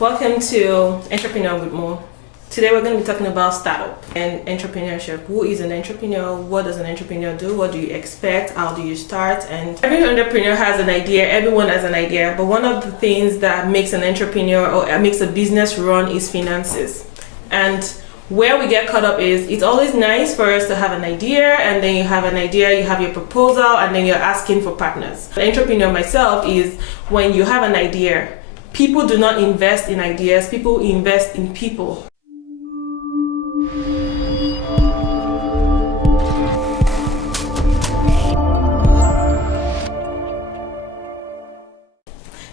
Welcome to Entrepreneur with Mo. Today we're going to be talking about startup and entrepreneurship. Who is an entrepreneur? What does an entrepreneur do? What do you expect? How do you start? And every entrepreneur has an idea. Everyone has an idea. But one of the things that makes an entrepreneur or makes a business run is finances. And where we get caught up is it's always nice for us to have an idea, and then you have an idea, you have your proposal, and then you're asking for partners. An entrepreneur myself is when you have an idea. People do not invest in ideas, people invest in people.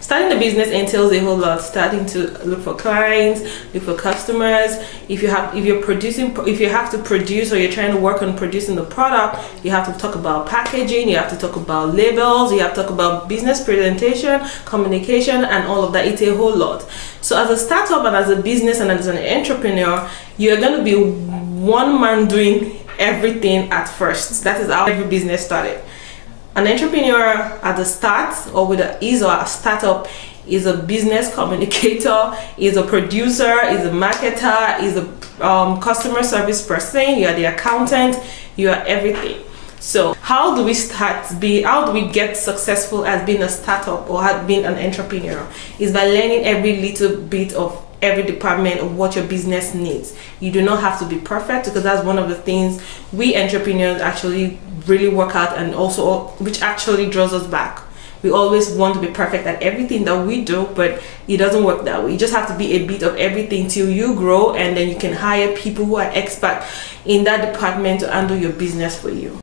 Starting a business entails a whole lot. Starting to look for clients, look for customers. If you have to produce or you're trying to work on producing the product, you have to talk about packaging, you have to talk about labels, you have to talk about business presentation, communication, and all of that. It's a whole lot. So as a startup and as a business and as an entrepreneur, you're going to be one man doing everything at first. That is how every business started. An entrepreneur at the start or with a startup is a business communicator, is a producer, is a marketer, is a customer service person, you are the accountant, you are everything. So how do we get successful as being a startup or as being an entrepreneur? Is by learning every little bit of every department of what your business needs. You do not have to be perfect, because that's one of the things we entrepreneurs actually really work out, and also which actually draws us back. We always want to be perfect at everything that we do, but it doesn't work that way. You just have to be a bit of everything till you grow, and then you can hire people who are expert in that department to handle your business for you.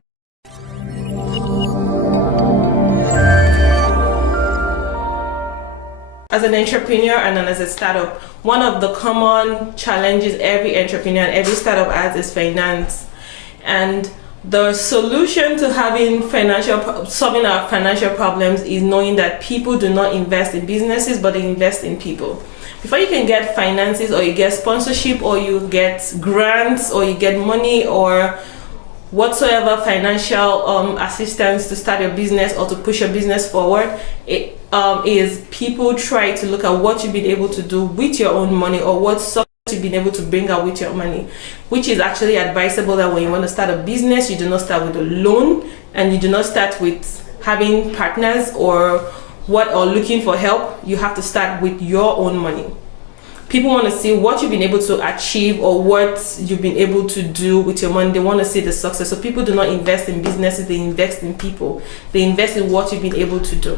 As an entrepreneur and as a startup, one of the common challenges every entrepreneur and every startup has is finance. And the solution to solving our financial problems is knowing that people do not invest in businesses, but they invest in people. Before you can get finances, or you get sponsorship, or you get grants, or you get money, or whatsoever financial assistance to start your business or to push your business forward, is people try to look at what you've been able to do with your own money, or what success you've been able to bring out with your money, which is actually advisable that when you want to start a business, you do not start with a loan, and you do not start with having partners or looking for help. You have to start with your own money. People want to see what you've been able to achieve or what you've been able to do with your money. They want to see the success. So people do not invest in businesses, they invest in people. They invest in what you've been able to do.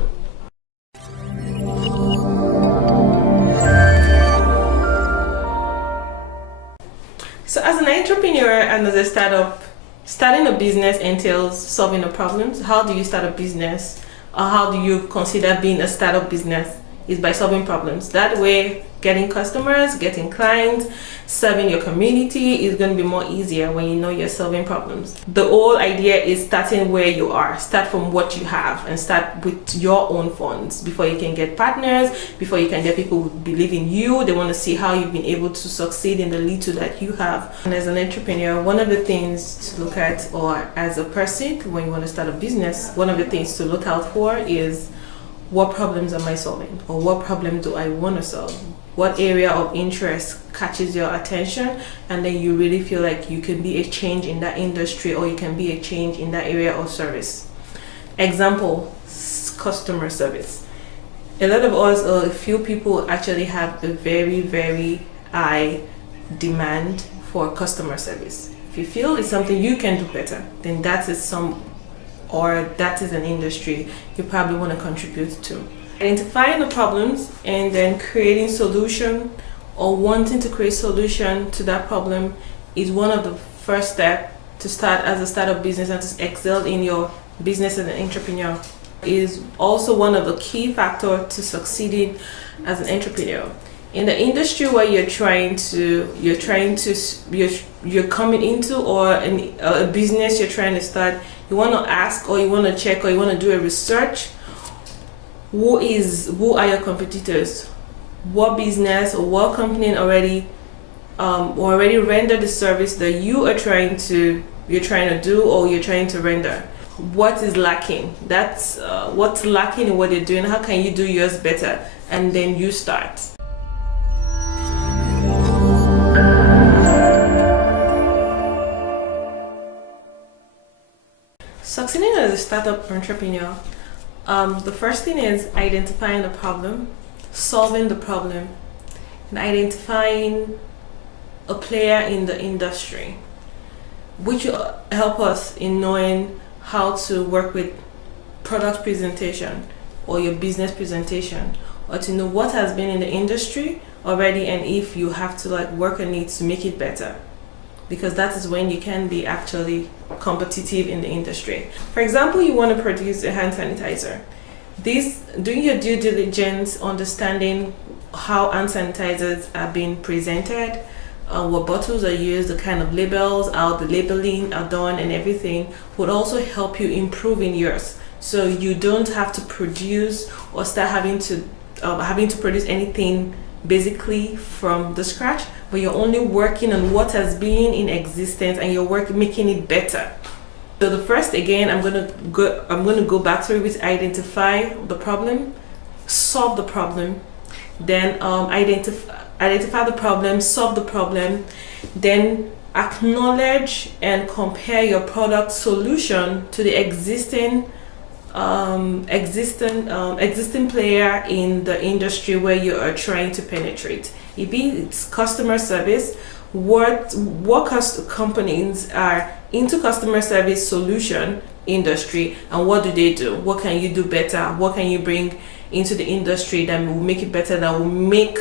So as an entrepreneur and as a startup, starting a business entails solving the problems. How do you start a business? Or how do you consider being a startup business? Is by solving problems. That way, getting customers, getting clients, serving your community is going to be more easier when you know you're solving problems. The whole idea is starting where you are. Start from what you have and start with your own funds before you can get partners, before you can get people who believe in you. They want to see how you've been able to succeed in the little that you have. And as an entrepreneur, one of the things to look at, or as a person, when you want to start a business, one of the things to look out for is, what problems am I solving? Or what problem do I want to solve? What area of interest catches your attention, and then you really feel like you can be a change in that industry, or you can be a change in that area of service. Example, customer service. A lot of us, or a few people, actually have a very, very high demand for customer service. If you feel it's something you can do better, then that is an industry you probably want to contribute to. Identifying the problems and then creating solution, or wanting to create solution to that problem, is one of the first steps to start as a startup business and to excel in your business as an entrepreneur. Is also one of the key factors to succeeding as an entrepreneur. In the industry where you're coming into, or in a business you're trying to start, you want to ask, or you want to check, or you want to do a research. Who are your competitors? What business or what company already rendered the service that you're trying to do, or you're trying to render? What is lacking? That's what's lacking in what you're doing. How can you do yours better? And then you start. startup entrepreneur, the first thing is identifying the problem, solving the problem, and identifying a player in the industry, which will help us in knowing how to work with product presentation or your business presentation, or to know what has been in the industry already and if you have to work on it to make it better, because that is when you can be actually competitive in the industry. For example, you want to produce a hand sanitizer. Doing your due diligence, understanding how hand sanitizers are being presented, what bottles are used, the kind of labels, how the labeling are done and everything would also help you improve in yours. So you don't have to produce or start having to produce anything basically from the scratch, but you're only working on what has been in existence and you're making it better. So the first, again, I'm gonna go back to it with identify the problem, solve the problem, then identify the problem, solve the problem, then acknowledge and compare your product solution to the existing player in the industry where you are trying to penetrate. If it's customer service, what companies are into customer service solution industry, and what do? What can you do better? What can you bring into the industry that will make it better, that will make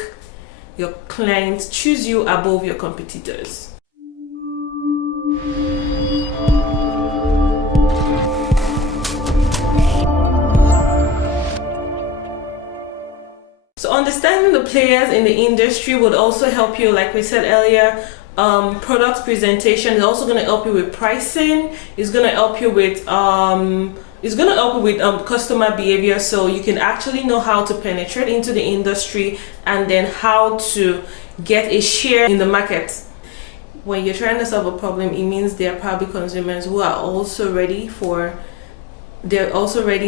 your clients choose you above your competitors? So understanding the players in the industry would also help you, like we said earlier. Product presentation is also going to help you with pricing. It's going to help you with customer behavior, so you can actually know how to penetrate into the industry and then how to get a share in the market. When you're trying to solve a problem, it means there are probably consumers who are also ready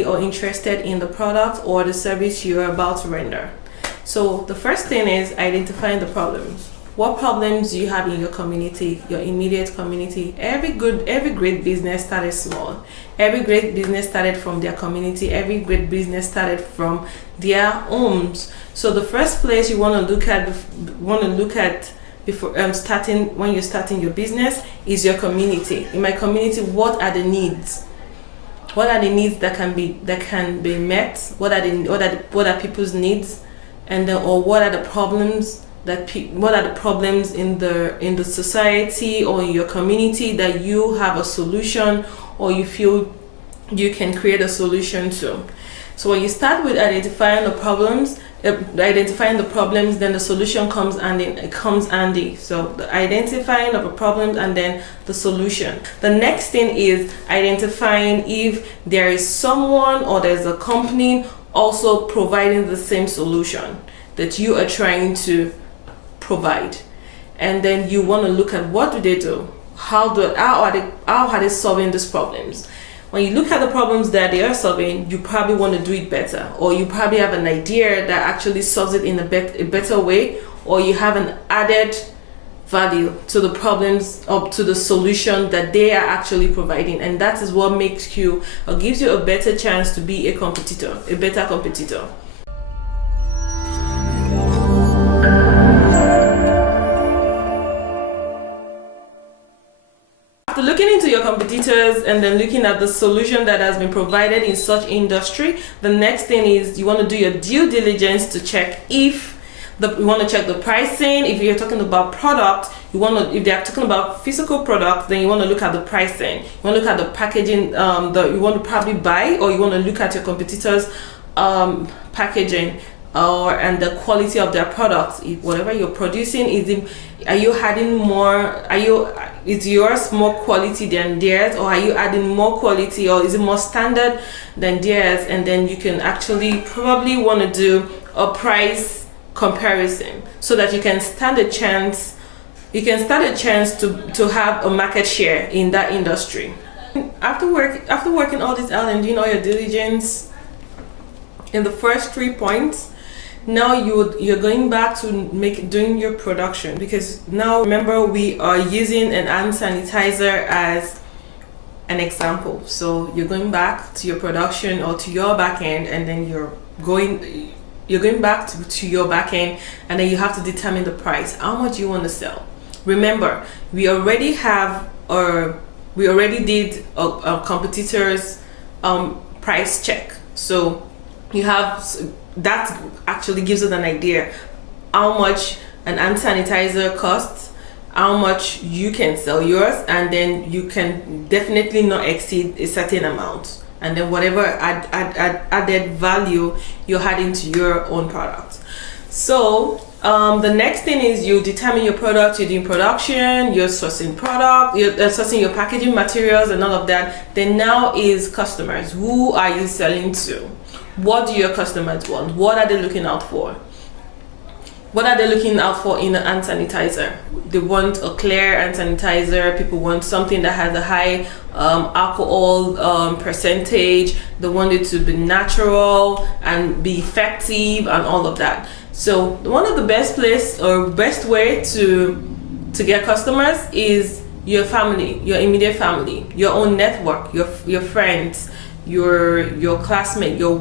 or interested in the product or the service you're about to render. So the first thing is identifying the problems. What problems do you have in your community, your immediate community? Every great business started small. Every great business started from their community. Every great business started from their homes. So the first place you want to look at before when you're starting your business is your community. In my community, what are the needs? What are the needs that can be met? What are people's needs? And then, or what are the problems in the society or in your community that you have a solution or you feel you can create a solution to? So when you start with identifying the problems, then the solution comes handy. So the identifying of the problems and then the solution. The next thing is identifying if there is someone or there's a company also providing the same solution that you are trying to provide. And then you want to look at what do they do? How are they solving these problems? When you look at the problems that they are solving, you probably want to do it better, or you probably have an idea that actually solves it in a better way, or you have an added value to the problems or to the solution that they are actually providing, and that is what makes you or gives you a better chance to be a better competitor. After looking into your competitors and then looking at the solution that has been provided in such industry, the next thing is you want to do your due diligence to check if you want to check the pricing. If you're talking about product, if they're talking about physical products, then you want to look at the pricing. You want to look at the packaging you want to probably buy, or you want to look at your competitors' packaging and the quality of their products. If whatever you're producing is yours more quality than theirs, or are you adding more quality, or is it more standard than theirs? And then you can actually probably want to do a price comparison so that you can stand a chance to have a market share in that industry. After working all this out and doing all your diligence in the first 3 points, now you're going back to doing your production, because now remember we are using an hand sanitizer as an example. So you're going back to your production or to your back end, and then you're going back to your back end, and then you have to determine the price. How much you want to sell. Remember, we already did a competitor's price check. So you have, that actually gives us an idea how much an hand sanitizer costs, how much you can sell yours, and then you can definitely not exceed a certain amount, and then whatever added value you're adding to your own product. So the next thing is you determine your product, you're doing production, you're sourcing product, you're sourcing your packaging materials and all of that. Then now is customers. Who are you selling to? What do your customers want? What are they looking out for? What are they looking out for in an hand sanitizer? They want a clear hand sanitizer. People want something that has a high alcohol percentage. They want it to be natural and be effective and all of that. So one of the best place or best way to get customers is your family, your immediate family, your own network, your friends, your classmates, your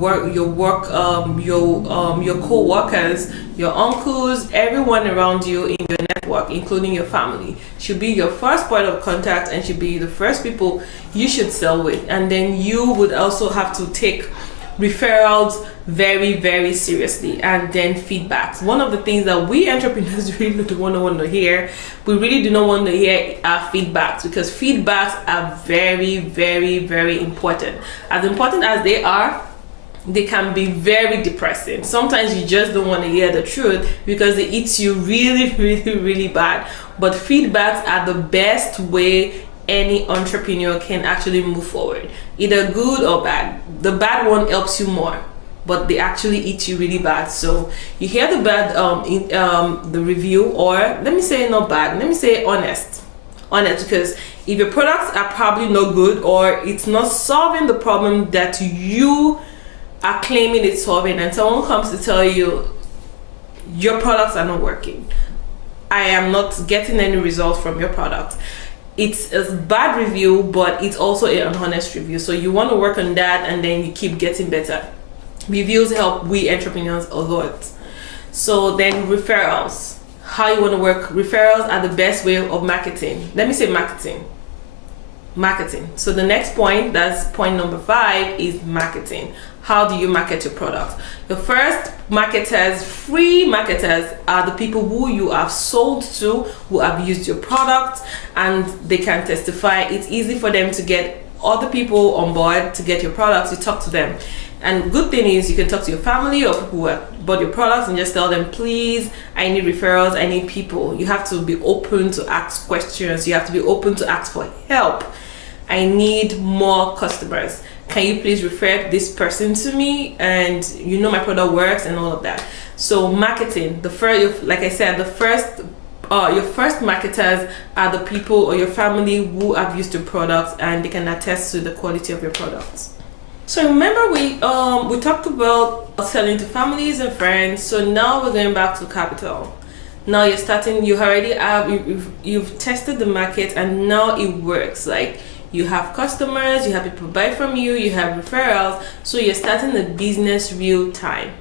co-workers, your uncles, everyone around you in your network, including your family, should be your first point of contact and should be the first people you should sell with. And then you would also have to take referrals very, very seriously, and then feedbacks. One of the things that we entrepreneurs really do not want to hear, we really do not want to hear are feedbacks, because feedbacks are very, very, very important. As important as they are, they can be very depressing. Sometimes you just don't want to hear the truth because it eats you really, really, really bad. But feedbacks are the best way any entrepreneur can actually move forward, either good or bad. The bad one helps you more, but they actually eat you really bad. So you hear the bad the review, or let me say not bad, let me say honest, because if your products are probably not good or it's not solving the problem that you are claiming it's solving, and someone comes to tell you your products are not working, I am not getting any results from your product, it's a bad review, but it's also an honest review. So you want to work on that, and then you keep getting better. Reviews help we entrepreneurs a lot. So then referrals, how you want to work. Referrals are the best way of marketing. Let me say marketing. So the next point, that's point number 5, is marketing. How do you market your product? The first marketers, free marketers, are the people who you have sold to, who have used your product, and they can testify. It's easy for them to get other people on board to get your products. You talk to them. And good thing is you can talk to your family or people who have bought your products and just tell them, please, I need referrals, I need people. You have to be open to ask questions. You have to be open to ask for help. I need more customers. Can you please refer this person to me? And you know my product works and all of that. So marketing, the first, like I said, your first marketers are the people or your family who have used your products and they can attest to the quality of your products. So remember we talked about selling to families and friends. So now we're going back to capital. Now you're starting, you've tested the market and now it works. Like you have customers, you have people buy from you, you have referrals. So you're starting the business real time.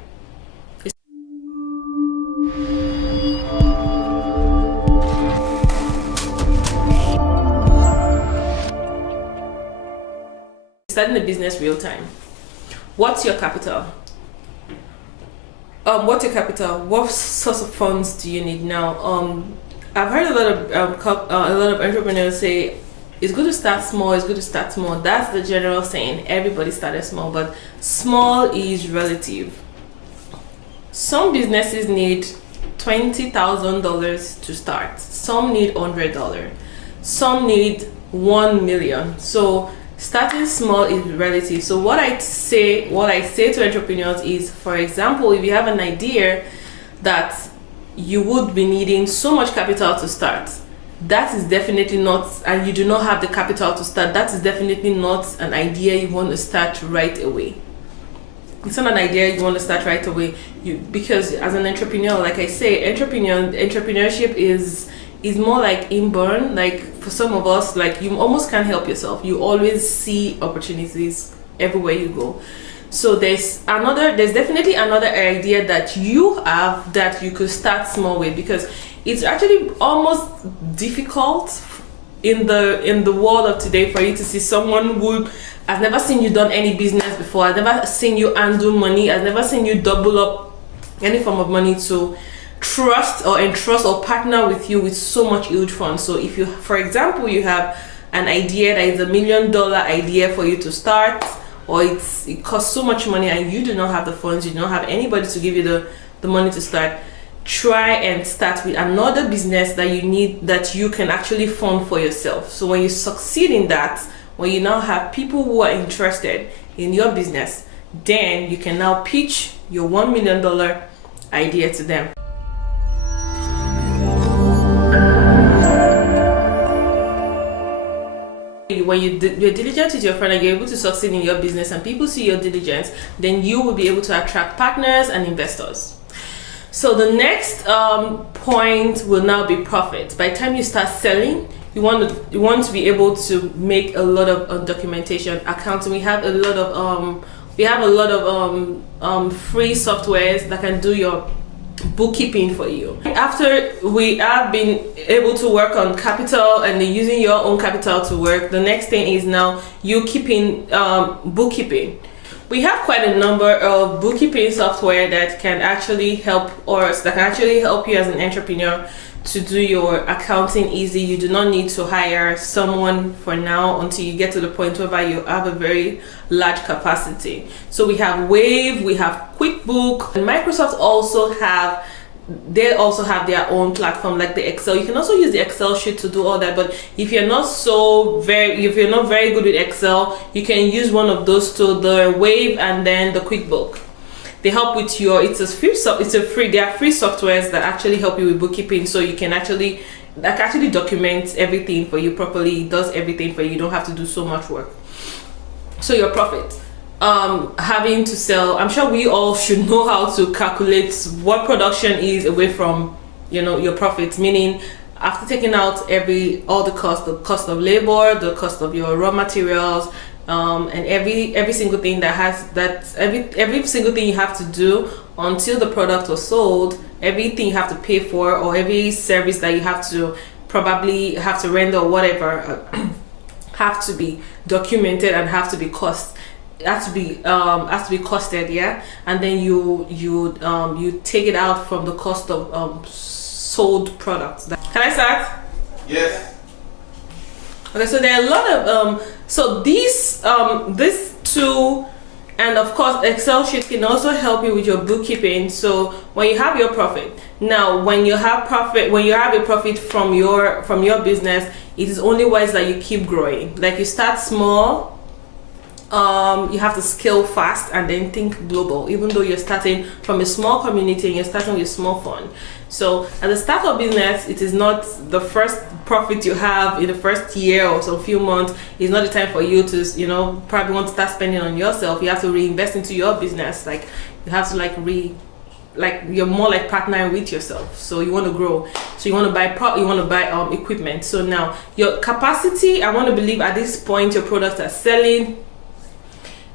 Starting the business real time. What's your capital? What source of funds do you need now? I've heard a lot of entrepreneurs say it's good to start small. It's good to start small. That's the general saying. Everybody started small, but small is relative. Some businesses need $20,000 to start. Some need $100. Some need $1 million. So starting small is relative. So what I say to entrepreneurs is, for example, if you have an idea that you would be needing so much capital to start, that is definitely not, and you do not have the capital to start, that is definitely not an idea you want to start right away. It's not an idea you want to start right away. Because as an entrepreneur, like I say, entrepreneurship is is more like inborn. Like for some of us, like you almost can't help yourself. You always see opportunities everywhere you go. So there's definitely another idea that you have that you could start small with, because it's actually almost difficult in the world of today for you to see someone who has never seen you done any business before, has never seen you undo money, has never seen you double up any form of money, to trust or entrust or partner with you with so much huge funds. So if you, for example, you have an idea that is $1 million idea for you to start, or it costs so much money and you do not have the funds, you don't have anybody to give you the money to start, try and start with another business that you need, that you can actually fund for yourself. So when you succeed in that, when you now have people who are interested in your business, then you can now pitch your $1 million idea to them. When you're diligent with your friend and you're able to succeed in your business and people see your diligence, then you will be able to attract partners and investors. So the next point will now be profit. By the time you start selling, you want to be able to make a lot of documentation, accounting. We have a lot of free softwares that can do your bookkeeping for you. After we have been able to work on capital and using your own capital to work, the next thing is now you keeping bookkeeping. We have quite a number of bookkeeping software that can actually help you as an entrepreneur to do your accounting easy. You do not need to hire someone for now until you get to the point where you have a very large capacity. So we have Wave, we have QuickBooks, and Microsoft also have their own platform like the Excel. You can also use the Excel sheet to do all that, but if you're not very good with Excel, you can use one of those two, the Wave and then the QuickBooks. They help with there are free softwares that actually help you with bookkeeping, so you can actually document everything for you properly. It does everything for you. You don't have to do so much work. So your profit, having to sell, I'm sure we all should know how to calculate what production is away from your profits, meaning after taking out all the cost of labor, the cost of your raw materials, and every single thing every single thing you have to do until the product was sold, everything you have to pay for, or every service that you have to render or whatever, have to be documented and have to be costed, yeah. And then you take it out from the cost of sold products. Can I start? Yes. Okay, so there are a lot of these two, and of course Excel sheet can also help you with your bookkeeping. So when you have your profit, now when you have a profit from your business, it is only wise that you keep growing. Like you start small, you have to scale fast and then think global, even though you're starting from a small community and you're starting with a small fund. So at the start of business, it is not the first profit you have in the first year or so few months. It's not the time for you to probably want to start spending on yourself. You have to reinvest into your business. Like you have to you're more like partnering with yourself. So you want to grow, so you want to buy equipment. So now your capacity, I want to believe at this point your products are selling,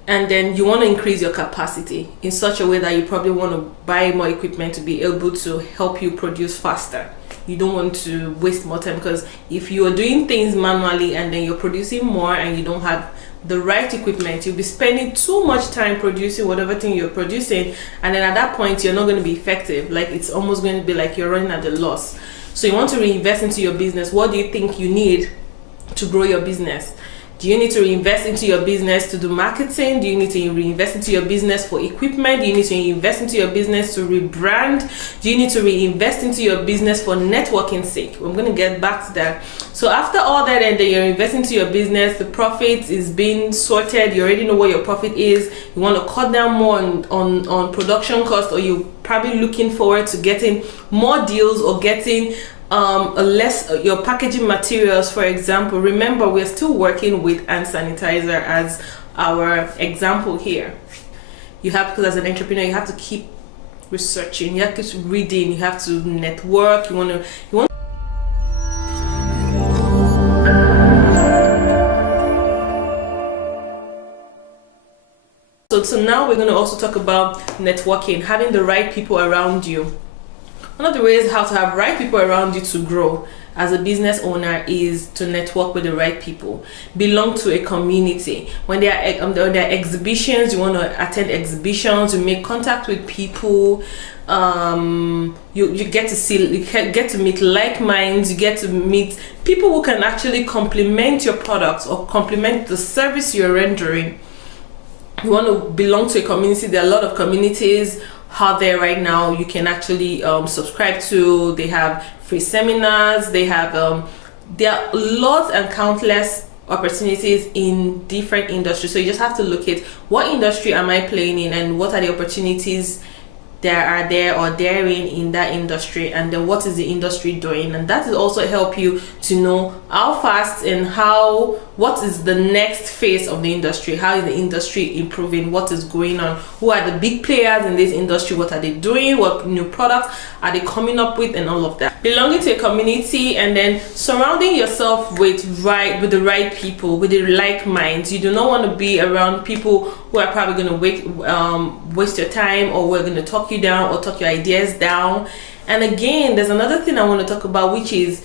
and then you want to increase your capacity in such a way that you probably want to buy more equipment to be able to help you produce faster. You don't want to waste more time, because if you are doing things manually and then you're producing more and you don't have the right equipment, you'll be spending too much time producing whatever thing you're producing, and then at that point you're not going to be effective. Like it's almost going to be like you're running at a loss. So you want to reinvest into your business. What do you think you need to grow your business? Do you need to reinvest into your business to do marketing? Do you need to reinvest into your business for equipment? Do you need to reinvest into your business to rebrand? Do you need to reinvest into your business for networking sake? I'm going to get back to that. So after all that, and then you're investing into your business, the profit is being sorted. You already know what your profit is. You want to cut down more on production cost, or you're probably looking forward to getting more deals or getting your packaging materials, for example. Remember, we're still working with hand sanitizer as our example here. Because as an entrepreneur, you have to keep researching, you have to keep reading, you have to network, you want episode. So now we're going to also talk about networking, having the right people around you. One of the ways how to have right people around you to grow as a business owner is to network with the right people. Belong to a community. When there are exhibitions, you want to attend exhibitions, you make contact with people. You get to meet like minds. You get to meet people who can actually complement your products or complement the service you're rendering. You want to belong to a community. There are a lot of communities out there right now you can actually subscribe to. They have free seminars. They have there are lots and countless opportunities in different industries. So you just have to look at what industry am I playing in and what are the opportunities there are there or therein in that industry, and then what is the industry doing, and that will also help you to know how fast and what is the next phase of the industry, how is the industry improving, what is going on, who are the big players in this industry, what are they doing, what new products are they coming up with, and all of that. Belonging to a community and then surrounding yourself with the right people, with the like minds. You do not want to be around people who are probably going to waste your time, or who are going to talk you down or talk your ideas down. And again, there's another thing I want to talk about, which is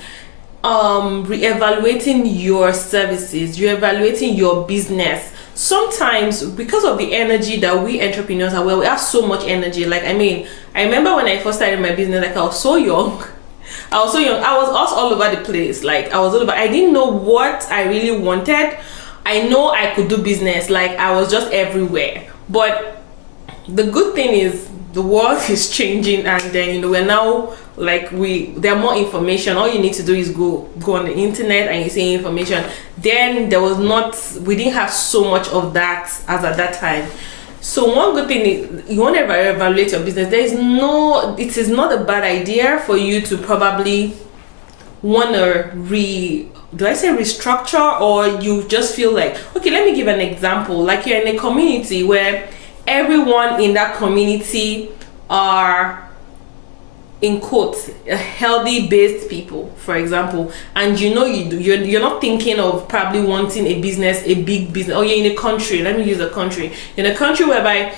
reevaluating your services, reevaluating your business. Sometimes because of the energy that we entrepreneurs have, we have so much energy. Like, I remember when I first started my business, like I was so young. I was also all over the place. Like I didn't know what I really wanted. I know I could do business. Like I was just everywhere. But the good thing is the world is changing, and then we're now there are more information. All you need to do is go on the internet and you see information. Then we didn't have so much of that as at that time. So one good thing is you want to evaluate your business. It is not a bad idea for you to probably want to restructure, or you just feel like, okay, let me give an example. Like you're in a community where everyone in that community are, in quotes, healthy based people, for example, and you're not thinking of probably wanting a big business, or you're in a country, let me use a country, in a country whereby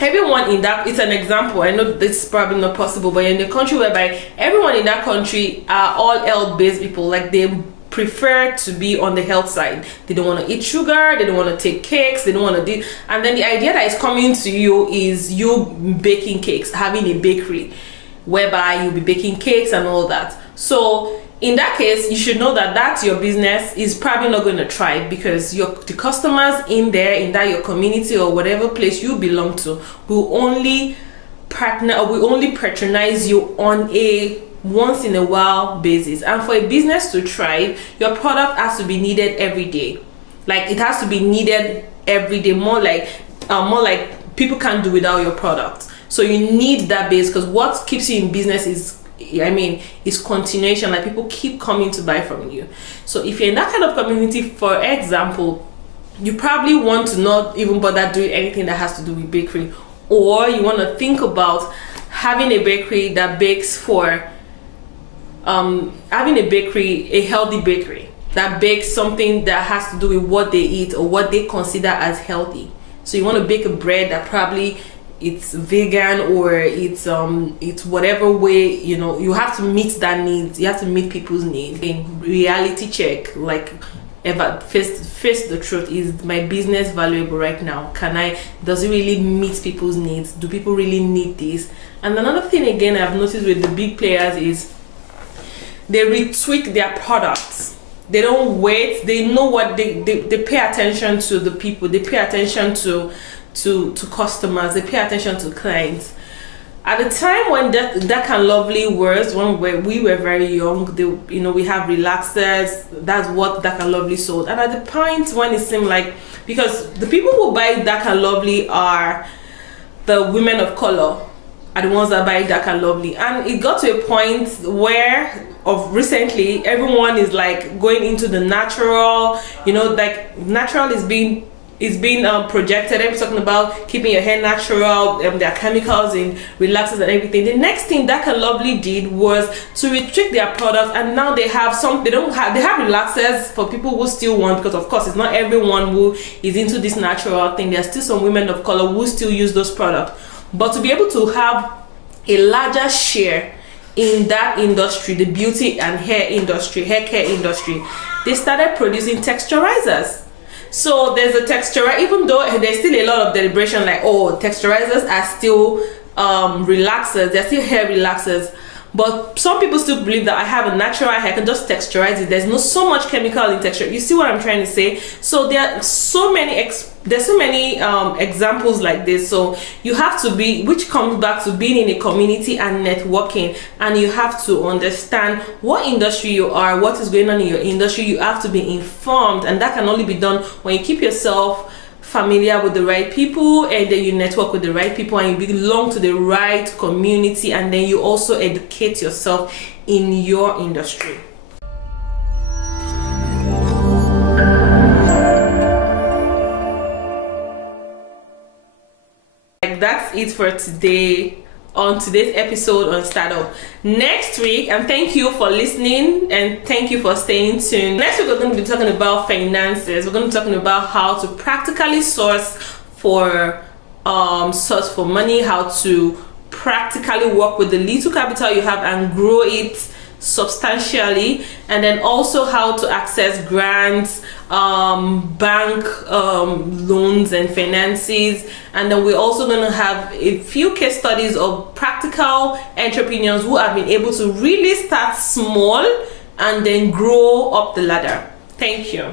everyone in that, it's an example, I know this is probably not possible, but in a country whereby everyone in that country are all health based people, like they prefer to be on the health side. They don't want to eat sugar, they don't want to take cakes, they don't want to do, and then the idea that is coming to you is you baking cakes, having a bakery whereby you'll be baking cakes and all that. So in that case, you should know that your business is probably not going to thrive, because the customers in your community or whatever place you belong to will only patronize you on a once in a while basis. And for a business to thrive, your product has to be needed every day. Like it has to be needed every day, more like people can't do without your product. So you need that base, because what keeps you in business is continuation. Like people keep coming to buy from you. So if you're in that kind of community, for example, you probably want to not even bother doing anything that has to do with bakery, or you want to think about having a bakery that bakes for having a healthy bakery that bakes something that has to do with what they eat or what they consider as healthy. So you want to bake a bread that probably it's vegan, or it's whatever way, you have to meet that needs. You have to meet people's needs. In reality check, like face the truth. Is my business valuable right now? Does it really meet people's needs? Do people really need this? And another thing again I've noticed with the big players is they retweak their products. They don't wait. They know what they pay attention to the people. They pay attention to customers. They pay attention to clients. At the time when that can lovely words, when we were very young, we have relaxers. That's what Dark and Lovely sold. And at the point when it seemed like, because the people who buy Dark and Lovely are the women of color, are the ones that buy Dark and Lovely, and it got to a point where recently everyone is like going into the natural. Like natural is being is being projected. They're talking about keeping your hair natural, their chemicals in relaxers and everything. The next thing that Lovely did was to restrict their products, and now they have they have relaxers for people who still want, because of course it's not everyone who is into this natural thing. There's still some women of color who still use those products, but to be able to have a larger share in that industry, the beauty and hair care industry, they started producing texturizers. So there's a texturizer, even though there's still a lot of deliberation, like, oh, texturizers are still relaxers, they're still hair relaxers. But some people still believe that I have a natural hair, I can just texturize it. There's not so much chemical in texture. You see what I'm trying to say? So there are so many examples like this. So you have to be, which comes back to being in a community and networking, and you have to understand what industry you are, what is going on in your industry. You have to be informed, and that can only be done when you keep yourself familiar with the right people, and then you network with the right people, and you belong to the right community, and then you also educate yourself in your industry. That's it for today, on today's episode on startup. Next week, and thank you for listening and thank you for staying tuned. Next week we're going to be talking about finances. We're going to be talking about how to practically source for money, how to practically work with the little capital you have and grow it substantially, and then also how to access grants, bank loans and finances. And then we're also going to have a few case studies of practical entrepreneurs who have been able to really start small and then grow up the ladder. Thank you.